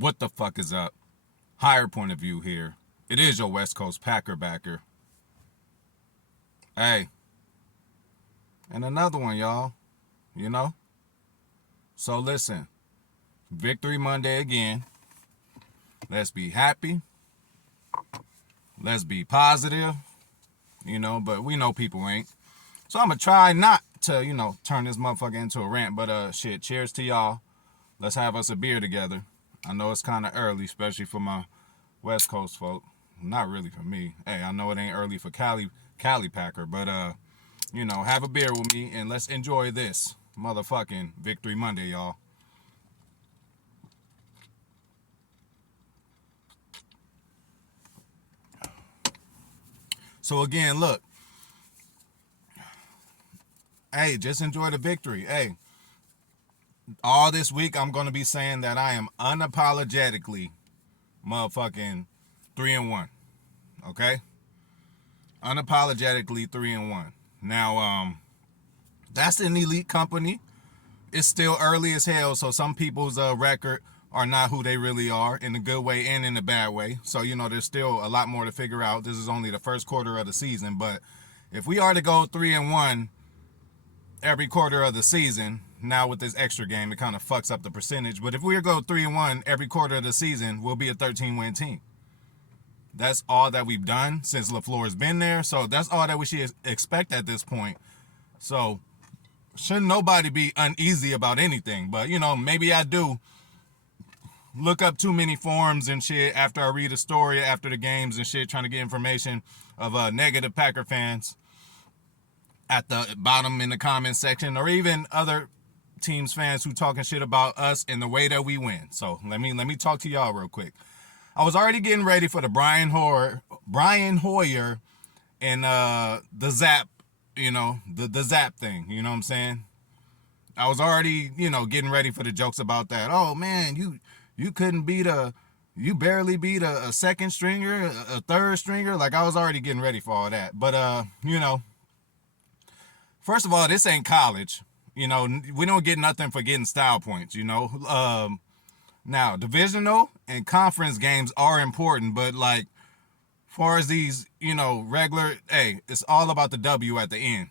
What the fuck is up? Higher point of view here. It is your West Coast Packer backer. Hey, and another one, y'all. You know? So listen, Victory Monday again. Let's be happy. Let's be positive. But we know people ain't. So I'm going to try not to, turn this motherfucker into a rant. But shit, cheers to y'all. Let's have us a beer together. I know it's kind of early, especially for my West Coast folk. Not really for me. Hey, I know it ain't early for Cali Packer, but have a beer with me and let's enjoy this motherfucking Victory Monday, y'all. So again, look. Hey, just enjoy the victory. Hey, all this week I'm going to be saying that I am unapologetically motherfucking 3-1. Okay? Unapologetically 3-1. Now, that's an elite company. It's still early as hell, so some people's record are not who they really are, in the good way and in the bad way. So, there's still a lot more to figure out. This is only the first quarter of the season, but if we are to go 3-1 every quarter of the season, now with this extra game, it kind of fucks up the percentage. But if we go 3-1 every quarter of the season, we'll be a 13-win team. That's all that we've done since LaFleur's been there. So that's all that we should expect at this point. So shouldn't nobody be uneasy about anything. But, maybe I do look up too many forums and shit after I read a story after the games and shit, trying to get information of negative Packer fans at the bottom in the comment section, or even other teams fans who talking shit about us and the way that we win. So let me talk to y'all real quick. I was already getting ready for the Brian Hoyer and the Zap, the Zap thing, you know what I'm saying? I was already, getting ready for the jokes about that. Oh man, you couldn't beat you barely beat a second stringer, a third stringer. Like, I was already getting ready for all that. But first of all, this ain't college. We don't get nothing for getting style points, Now, divisional and conference games are important, but like, far as these, regular, hey, it's all about the W at the end.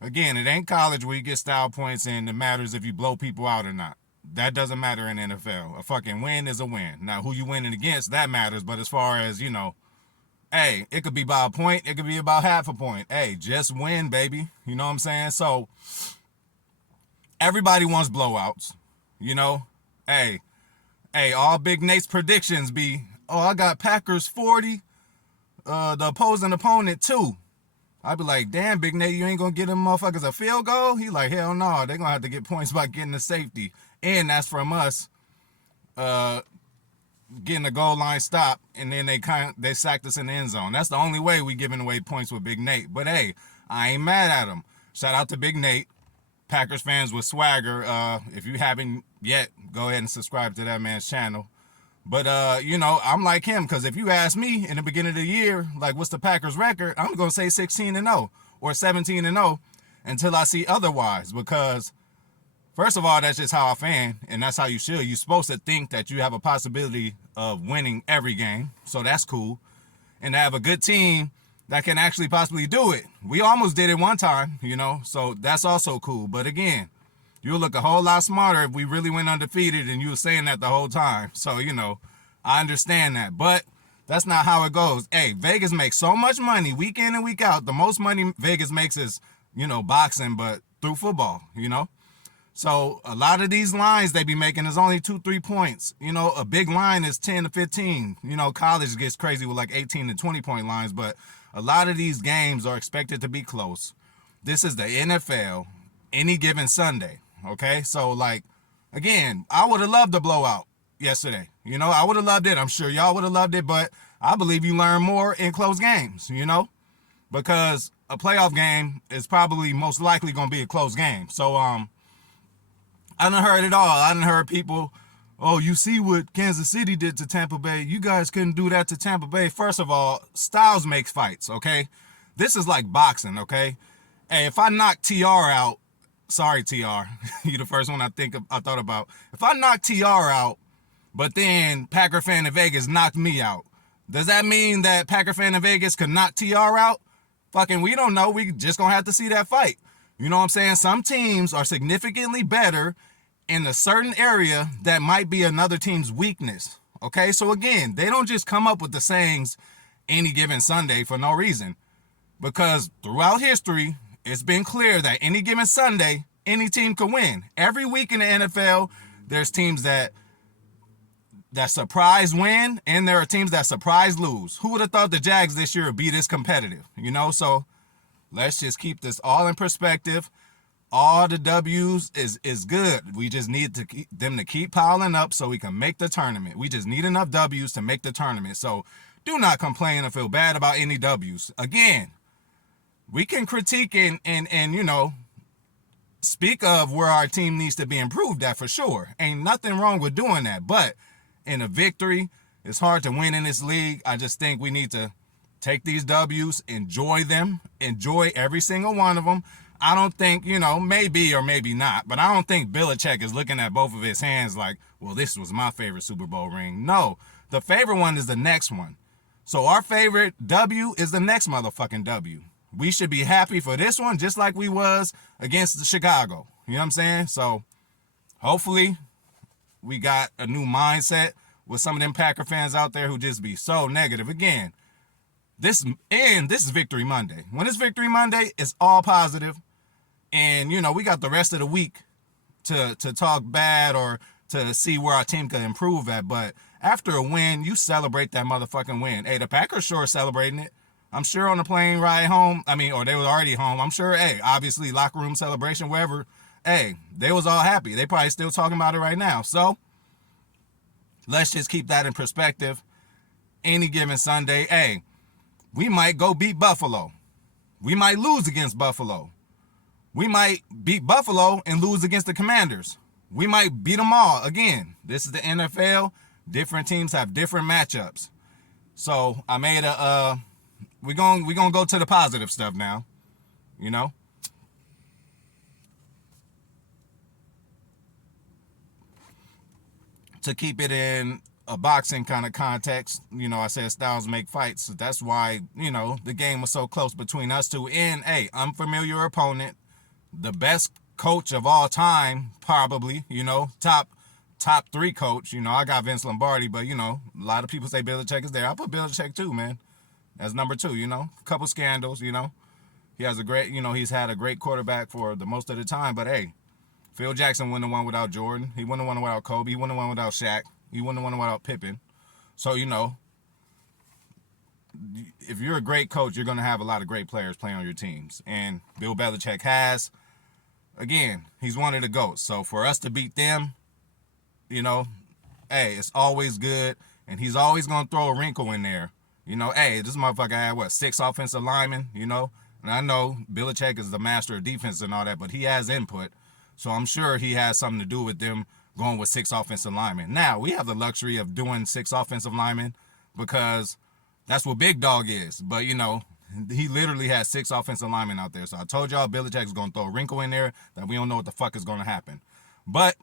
Again, it ain't college where you get style points and it matters if you blow people out or not. That doesn't matter in NFL. A fucking win is a win. Now, who you winning against, that matters, but as far as, hey, it could be by a point, it could be about half a point. Hey, just win, baby. You know what I'm saying? So, everybody wants blowouts. Hey, all Big Nate's predictions be, I got Packers 40, the opposing opponent 2. I'd be like, damn, Big Nate, you ain't gonna get them motherfuckers a field goal? He like, hell no, they gonna have to get points by getting the safety. And that's from us getting the goal line stop, and then they sacked us in the end zone. That's the only way we giving away points with Big Nate. But hey, I ain't mad at him. Shout out to Big Nate. Packers fans with swagger. If you haven't yet, go ahead and subscribe to that man's channel. But, I'm like him, because if you ask me in the beginning of the year, like, what's the Packers record, I'm going to say 16-0 or 17-0 until I see otherwise. Because, first of all, that's just how I fan, and that's how you should. You're supposed to think that you have a possibility of winning every game, so that's cool. And to have a good team that can actually possibly do it. We almost did it one time, so that's also cool. But again, you'll look a whole lot smarter if we really went undefeated and you were saying that the whole time. So, I understand that. But that's not how it goes. Hey, Vegas makes so much money week in and week out. The most money Vegas makes is, boxing, but through football, So a lot of these lines they be making is only 2-3 points. A big line is 10 to 15. College gets crazy with like 18 to 20 point lines, but a lot of these games are expected to be close. This is the NFL any given Sunday. Okay, so like, again, I would have loved the blowout yesterday. I would have loved it. I'm sure y'all would have loved it, but I believe you learn more in close games, because a playoff game is probably most likely going to be a close game. So, I done heard it all. I done heard people, oh, you see what Kansas City did to Tampa Bay. You guys couldn't do that to Tampa Bay. First of all, styles make fights, okay? This is like boxing, okay? Hey, if I knock TR out, sorry, TR. You the first one I thought about. If I knock TR out, but then Packer fan in Vegas knocked me out, does that mean that Packer fan in Vegas could knock TR out? Fucking, we don't know. We just gonna have to see that fight. You know what I'm saying? Some teams are significantly better in a certain area that might be another team's weakness. Okay, so again, they don't just come up with the sayings any given Sunday for no reason. Because throughout history, it's been clear that any given Sunday, any team can win. Every week in the NFL, there's teams that surprise win, and there are teams that surprise lose. Who would have thought the Jags this year would be this competitive? You know, so let's just keep this all in perspective. All the W's is good. We just need them to keep piling up so we can make the tournament. We just need enough W's to make the tournament. So do not complain or feel bad about any W's. Again, we can critique and you know, speak of where our team needs to be improved at for sure. Ain't nothing wrong with doing that. But in a victory, it's hard to win in this league. I just think we need to take these W's, enjoy them, enjoy every single one of them. I don't think, you know, maybe or maybe not, but I don't think Belichick is looking at both of his hands like, well, this was my favorite Super Bowl ring. No, the favorite one is the next one. So our favorite W is the next motherfucking W. We should be happy for this one just like we was against Chicago. You know what I'm saying? So hopefully we got a new mindset with some of them Packer fans out there who just be so negative. Again, this is Victory Monday. When it's Victory Monday, it's all positive. And, you know, we got the rest of the week to talk bad or to see where our team could improve at. But after a win, you celebrate that motherfucking win. Hey, the Packers sure are celebrating it. I'm sure on the plane ride home, or they were already home. I'm sure, hey, obviously locker room celebration, wherever. Hey, they was all happy. They probably still talking about it right now. So let's just keep that in perspective. Any given Sunday, hey, we might go beat Buffalo. We might lose against Buffalo. We might beat Buffalo and lose against the Commanders. We might beat them all. Again, this is the NFL. Different teams have different matchups. So I made we're gonna go to the positive stuff now. You know? To keep it in a boxing kind of context, you know, I said styles make fights. So that's why, you know, the game was so close between us two. And, hey, unfamiliar opponent, the best coach of all time, probably, you know, top 3 coach. You know, I got Vince Lombardi, but, you know, a lot of people say Belichick is there. I put Belichick too, man. As number 2, you know. A couple scandals, you know. He has he's had a great quarterback for the most of the time. But, hey, Phil Jackson wouldn't have won without Jordan. He wouldn't have won without Kobe. He wouldn't have won without Shaq. He wouldn't have won without Pippen. So, you know, if you're a great coach, you're going to have a lot of great players playing on your teams. And Bill Belichick has. Again, he's one of the GOATs. So for us to beat them, you know, hey, it's always good. And he's always going to throw a wrinkle in there. You know, hey, this motherfucker had, 6 offensive linemen, you know? And I know Belichick is the master of defense and all that, but he has input. So I'm sure he has something to do with them going with 6 offensive linemen. Now, we have the luxury of doing 6 offensive linemen because that's what Big Dog is. But, you know, he literally has 6 offensive linemen out there. So I told y'all Belichick's going to throw a wrinkle in there that we don't know what the fuck is going to happen. But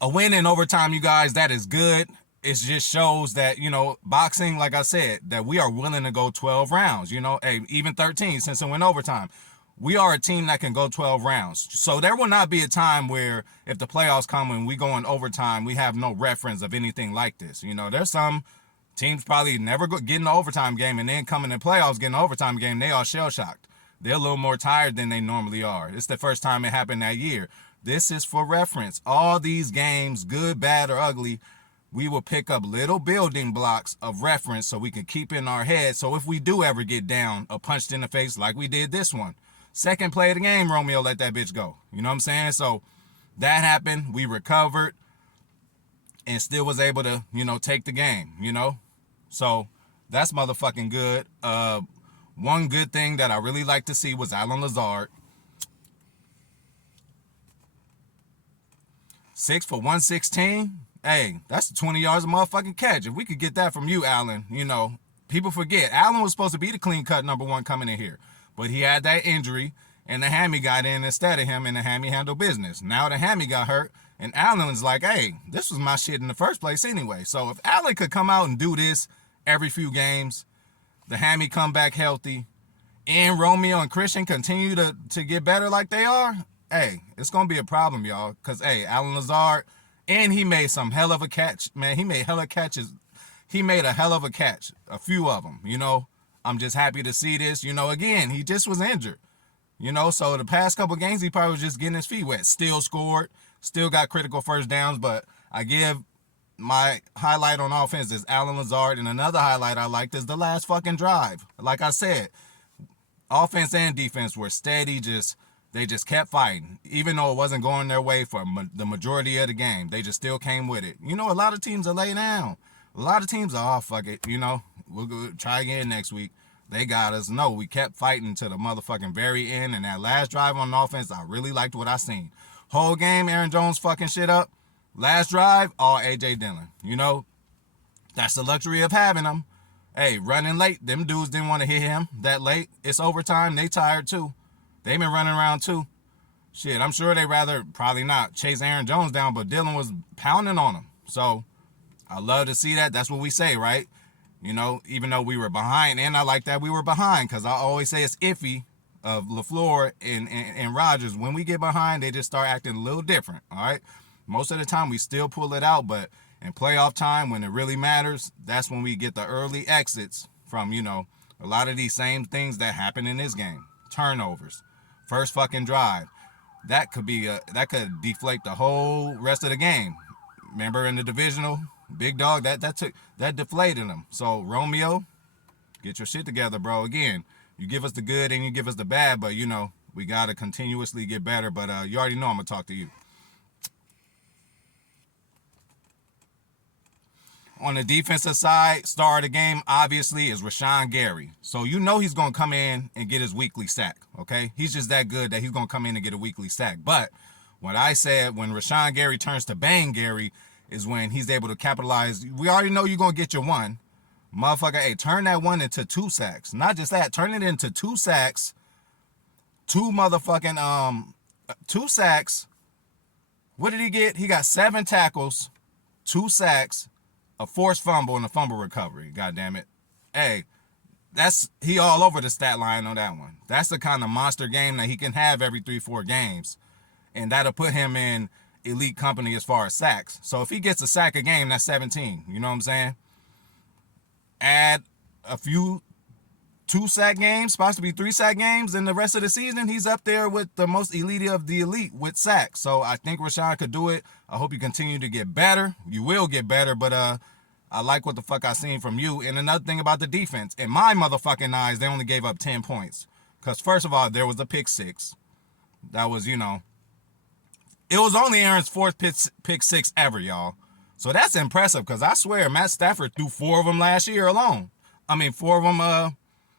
a win in overtime, you guys, that is good. It just shows that, you know, boxing, like I said, that we are willing to go 12 rounds, you know, hey, even 13 since it went overtime. We are a team that can go 12 rounds. So there will not be a time where if the playoffs come and we go in overtime, we have no reference of anything like this. You know, there's some teams probably never get in the overtime game and then coming in playoffs, getting an overtime game, they are shell-shocked. They're a little more tired than they normally are. It's the first time it happened that year. This is for reference. All these games, good, bad, or ugly, we will pick up little building blocks of reference so we can keep in our head. So if we do ever get down or punched in the face like we did this one, second play of the game, Romeo let that bitch go. You know what I'm saying? So that happened. We recovered and still was able to, you know, take the game, you know? So that's motherfucking good. One good thing that I really like to see was Allen Lazard. 6 for 116. Hey, that's 20 yards of motherfucking catch. If we could get that from you, Allen, you know, people forget. Allen was supposed to be the clean cut number 1 coming in here. But he had that injury. and the hammy got in instead of him, and the hammy handled business. Now the hammy got hurt, and Allen's like, hey, this was my shit in the first place anyway. So if Allen could come out and do this every few games, the hammy come back healthy, and Romeo and Christian continue to get better like they are, hey, it's going to be a problem, y'all. Because, hey, Allen Lazard, and he made some hell of a catch. Man, he made hella catches. He made a hell of a catch, a few of them, you know. I'm just happy to see this. You know, again, he just was injured. You know, so the past couple games, he probably was just getting his feet wet. Still scored, still got critical first downs, but I give my highlight on offense is Allen Lazard, and another highlight I liked is the last fucking drive. Like I said, offense and defense were steady, they just kept fighting. Even though it wasn't going their way for the majority of the game, they just still came with it. You know, a lot of teams are lay down. A lot of teams are, oh, fuck it, you know, we'll go try again next week. They got us. No, we kept fighting to the motherfucking very end, and that last drive on offense, I really liked what I seen. Whole game, Aaron Jones fucking shit up. Last drive, all A.J. Dillon. You know, that's the luxury of having him. Hey, running late, them dudes didn't want to hit him that late. It's overtime. They tired too. They been running around too. Shit, I'm sure they rather, probably not, chase Aaron Jones down, but Dillon was pounding on him. So, I love to see that. That's what we say, right? You know, even though we were behind, and I like that we were behind, because I always say it's iffy of LaFleur and Rodgers. When we get behind, they just start acting a little different, all right? Most of the time, we still pull it out, but in playoff time, when it really matters, that's when we get the early exits from, you know, a lot of these same things that happen in this game. Turnovers, first fucking drive. That could that could deflate the whole rest of the game. Remember in the divisional, big dog, that deflated them. So Romeo, get your shit together, bro. Again, you give us the good and you give us the bad, but you know, we gotta continuously get better. But you already know I'm gonna talk to you. On the defensive side, star of the game, obviously, is Rashawn Gary. So you know he's going to come in and get his weekly sack, okay? He's just that good that he's going to come in and get a weekly sack. But what I said, when Rashawn Gary turns to Bang Gary, is when he's able to capitalize. We already know you're going to get your one. Motherfucker, hey, turn that one into 2 sacks. Not just that, turn it into 2 sacks, 2 motherfucking, 2 sacks. What did he get? He got 7 tackles, 2 sacks, a forced fumble, and a fumble recovery. God damn it. Hey, he all over the stat line on that one. That's the kind of monster game that he can have every 3-4 games. And that'll put him in elite company as far as sacks. So if he gets a sack a game, that's 17. You know what I'm saying? Add a few 2-sack games, supposed to be 3-sack games, and the rest of the season, he's up there with the most elite of the elite with sacks. So I think Rashawn could do it. I hope you continue to get better. You will get better, but I like what the fuck I seen from you. And another thing about the defense, in my motherfucking eyes, they only gave up 10 points. Because first of all, there was a pick 6. That was, you know, it was only Aaron's 4th pick 6 ever, y'all. So that's impressive, because I swear Matt Stafford threw 4 of them last year alone. I mean, 4 of them,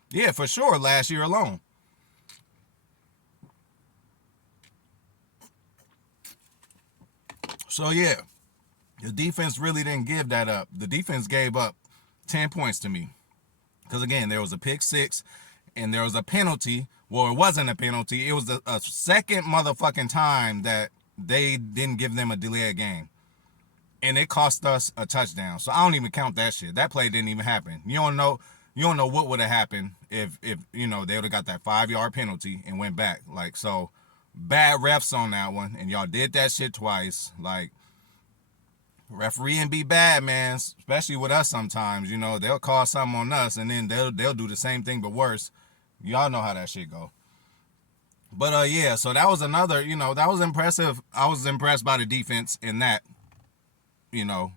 yeah, for sure, last year alone. So, yeah, the defense really didn't give that up. The defense gave up 10 points to me. Because, again, there was a pick 6, and there was a penalty. Well, it wasn't a penalty. It was a second motherfucking time that they didn't give them a delay of game. And it cost us a touchdown. So, I don't even count that shit. That play didn't even happen. You don't know what would have happened if you know, they would have got that 5-yard penalty and went back. Like, so bad refs on that one, and y'all did that shit twice. Like, refereeing be bad, man, especially with us sometimes. You know, they'll call something on us, and then they'll do the same thing but worse. Y'all know how that shit go. But yeah, so that was another, you know, that was impressive. I was impressed by the defense in that, you know,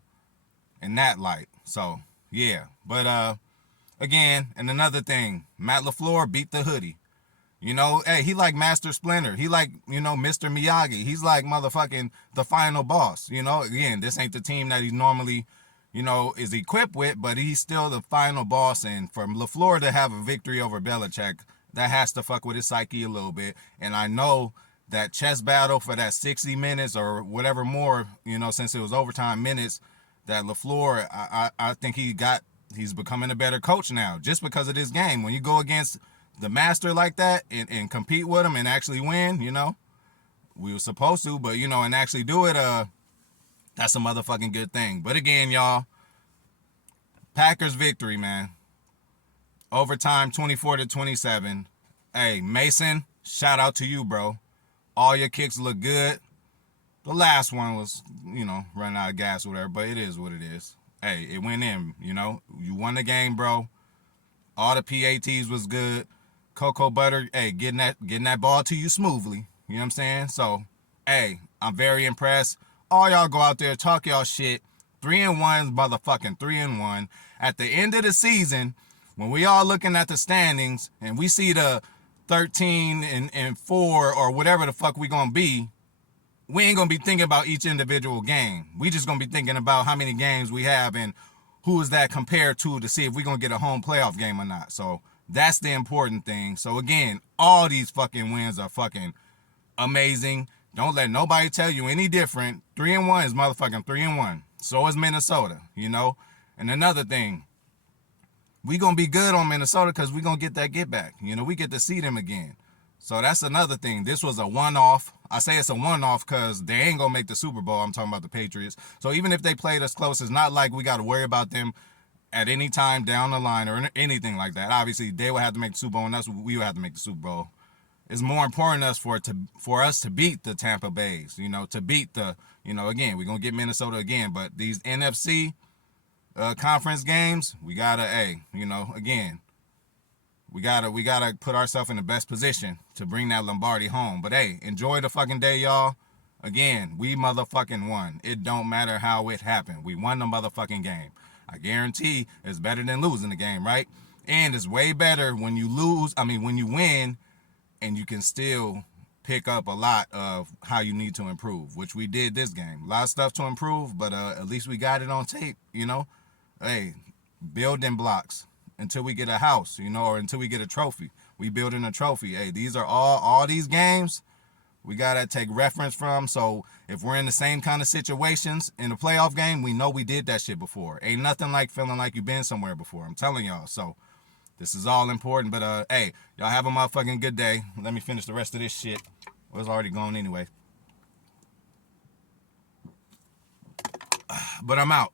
in that light. So yeah, but again, and another thing, Matt LaFleur beat the hoodie. You know, hey, he like Master Splinter. He like, you know, Mr. Miyagi. He's like motherfucking the final boss. You know, again, this ain't the team that he normally, you know, is equipped with, but he's still the final boss. And for LaFleur to have a victory over Belichick, that has to fuck with his psyche a little bit. And I know that chess battle for that 60 minutes or whatever more, you know, since it was overtime minutes, that LaFleur, I think he's becoming a better coach now just because of this game. When you go against the master like that and compete with them and actually win, you know, we were supposed to, but, you know, and actually do it, that's a motherfucking good thing. But again, y'all, Packers victory, man. Overtime 24-27. Hey, Mason, shout out to you, bro. All your kicks look good. The last one was, you know, running out of gas or whatever, but it is what it is. Hey, it went in, you know. You won the game, bro. All the PATs was good. Cocoa butter, hey, getting that ball to you smoothly. You know what I'm saying? So, hey, I'm very impressed. All y'all go out there, talk y'all shit. 3-1, motherfucking 3-1. At the end of the season, when we all looking at the standings and we see the 13-4 or whatever the fuck we gonna be, we ain't gonna be thinking about each individual game. We just gonna be thinking about how many games we have and who is that compared to see if we gonna get a home playoff game or not. So that's the important thing. So again, all these fucking wins are fucking amazing. Don't let nobody tell you any different. 3-1 is motherfucking 3-1. So is Minnesota, you know? And another thing, we gonna be good on Minnesota because we gonna get that get back. You know, we get to see them again. So that's another thing. This was a one-off. I say it's a one-off because they ain't gonna make the Super Bowl. I'm talking about the Patriots. So even if they played us close, it's not like we got to worry about them at any time down the line or anything like that. Obviously, they will have to make the Super Bowl, and that's what we will have to make the Super Bowl. It's more important for us to beat the Tampa Bays. You know, to beat the, you know, again, we're gonna get Minnesota again, but these NFC conference games, we gotta, hey, you know, again, we gotta put ourselves in the best position to bring that Lombardi home. But hey, enjoy the fucking day, y'all. Again, we motherfucking won. It don't matter how it happened. We won the motherfucking game. I guarantee it's better than losing the game, right? And it's way better when you when you win and you can still pick up a lot of how you need to improve, which we did this game. A lot of stuff to improve, but at least we got it on tape, you know? Hey, building blocks until we get a house, you know, or until we get a trophy. We building a trophy. Hey, these are all these games we got to take reference from. So if we're in the same kind of situations in a playoff game, we know we did that shit before. Ain't nothing like feeling like you've been somewhere before. I'm telling y'all. So this is all important. But hey, y'all have a motherfucking good day. Let me finish the rest of this shit. It was already gone anyway. But I'm out.